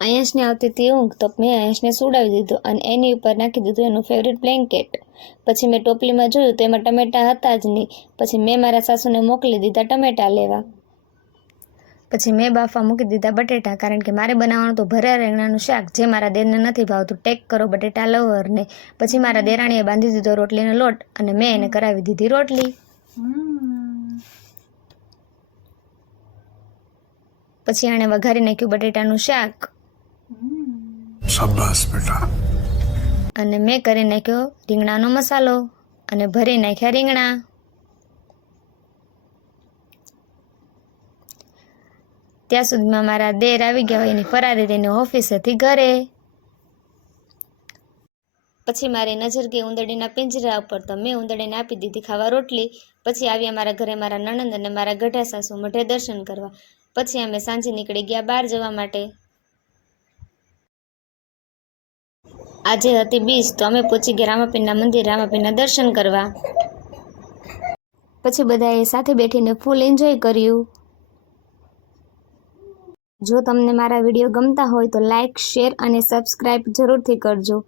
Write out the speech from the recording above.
આયશને આવતી હતી ઊંઘ તો મેં આયશને સુડાવી દીધો અને એની ઉપર નાખી દીધું એનું ફેવરેટ બ્લેન્કેટ. પછી મેં ટોપલીમાં જોયું તો એમાં ટમેટા હતા જ નહીં. પછી મેં મારા સાસુને મોકલી દીધા ટમેટા લેવા. પછી મેં બાફવા મૂકી દીધા બટેટા, કારણ કે મારે બનાવવાનું તો ભર્યા રીંગણાનું શાક, જે મારા દેરને નથી ભાવતું. ટેક કરો બટેટા લવરને. પછી મારા દેરાણીએ બાંધી દીધો રોટલીનો લોટ અને મેં એને કરાવી દીધી રોટલી. પછી એણે વઘારી નાખ્યું બટેટાનું શાક. શાબાશ બેટા. અને મેં કરી નાખ્યો રીંગણાનો મસાલો અને ભરી નાખ્યા રીંગણા. ત્યાં સુધીમાં મારા દેર આવી ગયા હોય એની ફરારી રહીને ઓફિસેથી ઘરે. પછી મારી નજર ગઈ ઉંદરડીના પિંજરા ઉપર તો મેં ઉંદરડીને આપી દીધી ખાવા રોટલી. પછી આવ્યા મારા ઘરે મારા નણંદ અને મારા ગઢા સાસુ મઢે દર્શન કરવા. પછી અમે સાંજે નીકળી ગયા બહાર જવા માટે. આજે હતી બીજ તો અમે પહોંચી ગયા રામાપીરના મંદિર, રામાપીરના દર્શન કરવા. પછી બધાએ સાથે બેઠીને ફૂલ એન્જોય કર્યું. જો તમને મારા વિડીયો ગમતા હોય તો લાઇક, શેર અને સબસ્ક્રાઈબ જરૂરથી કરજો.